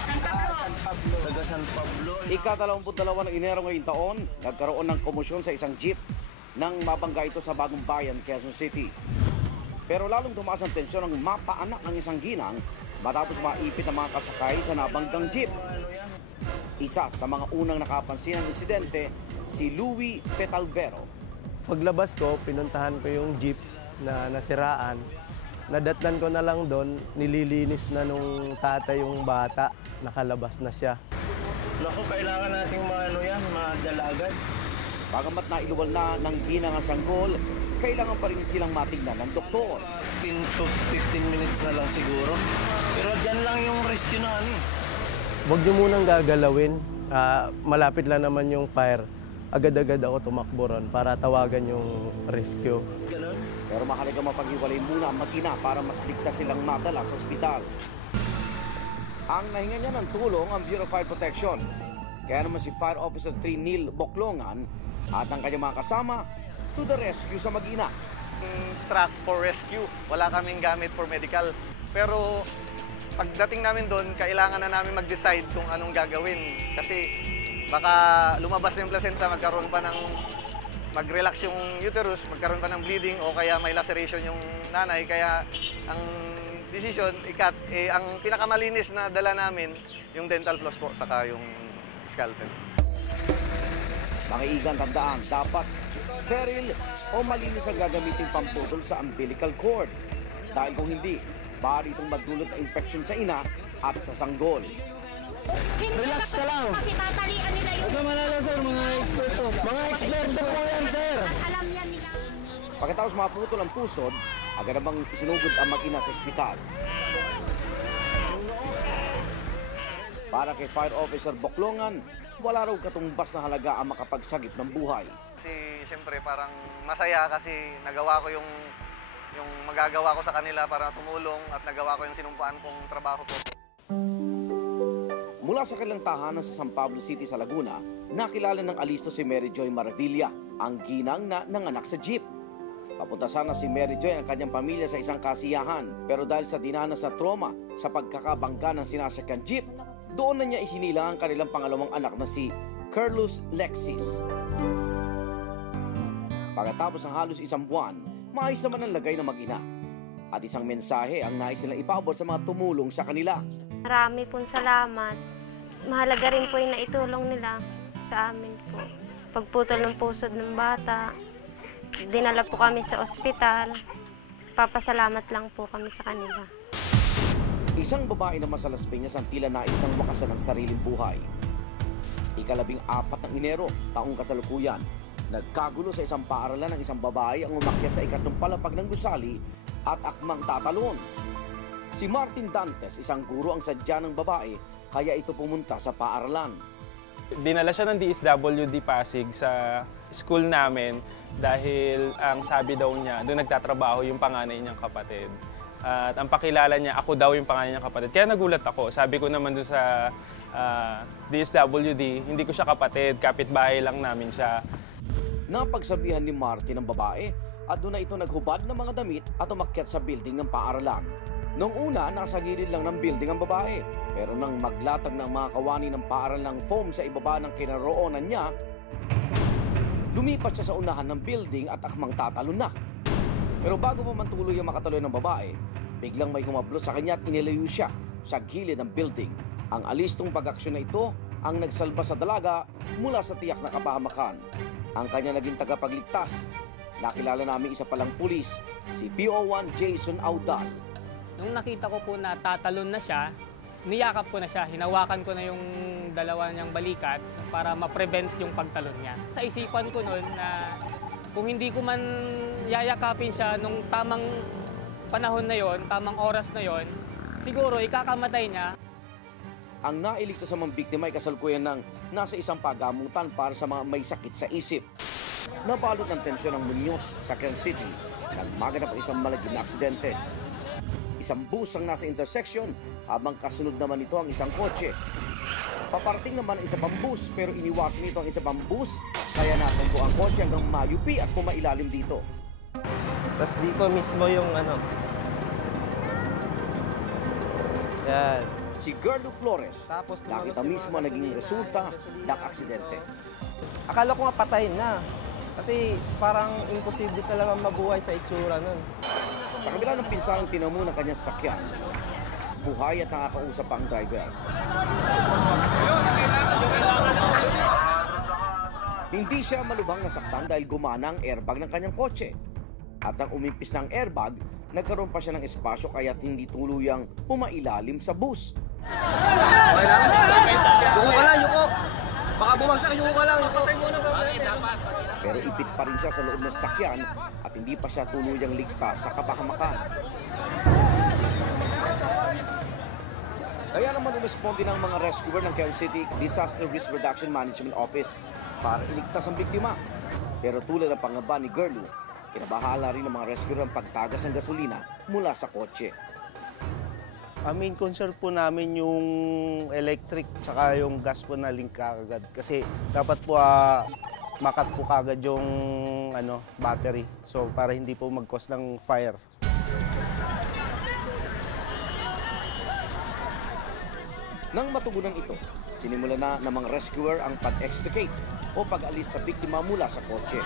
Taga San Pablo. Ika-22 ng Enero ngayong taon, nagkaroon ng komosyon sa isang jeep nang mabangga ito sa Bagong Bayan, Quezon City. Pero lalong tumaas ang tensyon ng mapaanak ng isang ginang matapos maipit ng mga kasakay sa nabanggang jeep. Isa sa mga unang nakapansin ng insidente, si Louie Fetalvero. Paglabas ko, pinuntahan ko yung jeep na nasiraan. Nadatnan ko na lang doon, nililinis na nung tatay yung bata, nakalabas na siya. Naku, kailangan nating madala agad. Bagamat nailuwal na ng ginang ang sanggol, kailangan pa rin silang matignan ng doktor. 10 to 15 minutes na lang siguro. Pero dyan lang yung rescue na Huwag niyo munang gagalawin. Malapit lang naman yung fire. Agad-agad ako tumakbo ron para tawagan yung rescue. Ganun? Pero mahalaga mapag-iwalay muna ang mag-ina para mas ligtas silang madala sa ospital. Ang nahinga niya ng tulong ang Bureau of Fire Protection. Kaya naman si Fire Officer 3 Neil Boclongan at ang kanyang mga kasama to the rescue sa mag-ina. Truck for rescue. Wala kaming gamit for medical. Pero pagdating namin doon, kailangan na namin mag-decide kung anong gagawin. Kasi baka lumabas yung placenta, magkaroon pa ng mag-relax yung uterus, magkaroon pa ng bleeding o kaya may laceration yung nanay. Kaya ang decision, ang pinakamalinis na dala namin, yung dental floss po, saka yung scalpel. Mga igang tandaan, dapat sterile o malinis ang gagamiting pamputol sa umbilical cord. Dahil kung hindi, bari itong magdulot ng infection sa ina at sa sanggol. Relax ka lang. Kasi tatalian nila yung... Huwag ka malala, sir. Mga eksperto. Mga eksperto po yan, sir. Alam yan nila. Pagkatapos maputol ang pusod, agad namang sinugod ang mag-ina sa ospital. Para kay Fire Officer Boclongan, wala raw katumbas na halaga ang makapagsagip ng buhay. Kasi siyempre parang masaya kasi nagawa ko yung magagawa ko sa kanila para tumulong at nagawa ko yung sinumpaan kong trabaho ko. Mula sa kanilang tahanan sa San Pablo City sa Laguna, nakilala ng alisto si Mary Joy Maravilla, ang ginang na nanganak sa jeep. Papunta sana si Mary Joy ang kanyang pamilya sa isang kasiyahan, pero dahil sa dinanas na trauma sa pagkakabangga ng sinasakyan jeep, doon na niya isinilang ang kanilang pangalawang anak na si Carlos Lexis. Pagkatapos ng halos isang buwan, maayos naman ang lagay ng mag-ina. At isang mensahe ang nais nilang ipaabot sa mga tumulong sa kanila. Marami pong salamat. Mahalaga rin po yung naitulong nila sa amin po. Pagputol ng pusod ng bata, dinala po kami sa ospital. Papasalamat lang po kami sa kanila. Isang babae na sa Las Piñas ang tila nais ng wakasan ng sariling buhay. Ika-14 ng Enero, taong kasalukuyan, nagkagulo sa isang paaralan ng isang babae ang umakyat sa ikatlong palapag ng gusali at akmang tatalon. Si Martin Dantes, isang guro ang sadya ng babae, kaya ito pumunta sa paaralan. Dinala siya ng DSWD Pasig sa school namin dahil ang sabi daw niya, doon nagtatrabaho yung panganay niyang kapatid. At ang pakilala niya, ako daw yung panganay niyang kapatid. Kaya nagulat ako. Sabi ko naman doon sa DSWD, hindi ko siya kapatid, kapitbahay lang namin siya. Napagsabihan ni Martin ang babae at doon na ito naghubad ng mga damit at umakyat sa building ng paaralan. Noong una, nasa gilid lang ng building ang babae. Pero nang maglatag ng mga kawani ng paaralang foam sa ibaba ng kinaroonan niya, lumipat siya sa unahan ng building at akmang tatalon na. Pero bago pa man tuloy ang makatuloy ng babae, biglang may humablos sa kanya at inilayo siya sa gilid ng building. Ang alistong pag-aksyon na ito ang nagsalba sa dalaga mula sa tiyak na kapahamakan. Ang kanya naging tagapagligtas. Nakilala namin isa palang pulis, si PO1 Jason Audal. Nung nakita ko po na tatalon na siya, niyakap ko na siya, hinawakan ko na yung dalawa niyang balikat para ma-prevent yung pagtalon niya. Sa isipan ko noon na kung hindi ko man yayakapin siya nung tamang panahon na yon, tamang oras na yon, siguro ikakamatay niya. Ang nailigtas sa mga biktima ay kasalukuyan ng nasa isang pagamutan para sa mga may sakit sa isip. Nabalot ng tensyon ng Muñoz sa Quezon City nang maganap ang isang malagim na aksidente. Isang bus ang nasa intersection habang kasunod naman ito ang isang kotse. Paparating naman ang isa pang bus pero iniwasan nito ang isa pang bus kaya natungko ang kotse hanggang mayupi at pumailalim dito. Tapos dito mismo yung ano. Yan. si Gerlu Flores. Tapos Nakita mismo ang naging resulta ng aksidente. Akala ko nga patay na. Kasi parang imposible talaga mabuhay sa itsura nun. Sa kabila ng pinsalang tinamo ng kanyang sasakyan, buhay at nakakausap pa ang driver. Hindi siya malubhang nasaktan dahil gumana ang airbag ng kanyang kotse. At nang umimpis ng airbag, nagkaroon pa siya ng espasyo kaya't hindi tuluyang pumailalim sa bus. Okay lang? Yuko ka lang, yuko. Baka bumagsak, yuko ka lang, yuko. Pero ipit pa rin siya sa loob ng sasakyan at hindi pa siya tuluyang ligtas sa kapahamakan. Kaya naman umesponde ng mga rescuer ng Quezon City Disaster Risk Reduction Management Office para iligtas ang biktima. Pero tulad ng pangamba ni Gerlu, kinabahala rin ng mga rescuer ang pagtagas ng gasolina mula sa kotse. Ang main concern po namin yung electric tsaka yung gas po na link kagad. Kasi dapat po makat po kagad yung battery. So para hindi po mag-cause ng fire. Nang matugunan ito, sinimula na ng mga rescuer ang pag-extricate o pag-alis sa biktima mula sa kotse.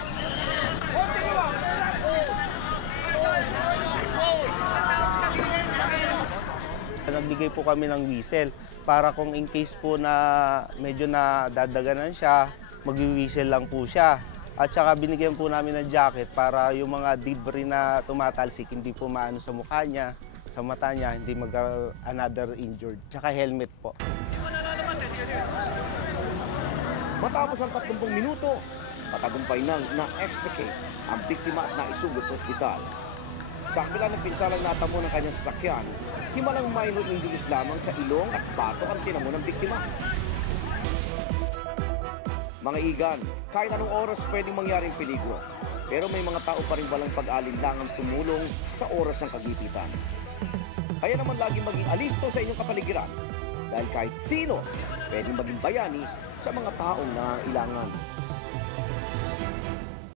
Nagbigay po kami ng whistle para kung in case po na medyo nadadaganan siya, mag-whistle lang po siya. At saka binigyan po namin ng jacket para yung mga debris na tumatalsik hindi po maano sa mukha niya, sa mata niya, hindi another injured. Tsaka helmet po. Matapos ang 30 minuto, matagumpay nang na-extricate ang biktima at naisugod sa ospital. Sa kabila ng pinsalang natamo ng kanyang sasakyan, himalang minor injuries lamang sa ilong at batok ang tinamo ng biktima. Mga igan, kahit anong oras pwedeng mangyaring peligro, pero may mga tao pa rin walang pag-alinlangang tumulong sa oras ng kagipitan. Kaya naman laging maging alisto sa inyong kapaligiran dahil kahit sino pwedeng maging bayani sa mga taong nangangailangan.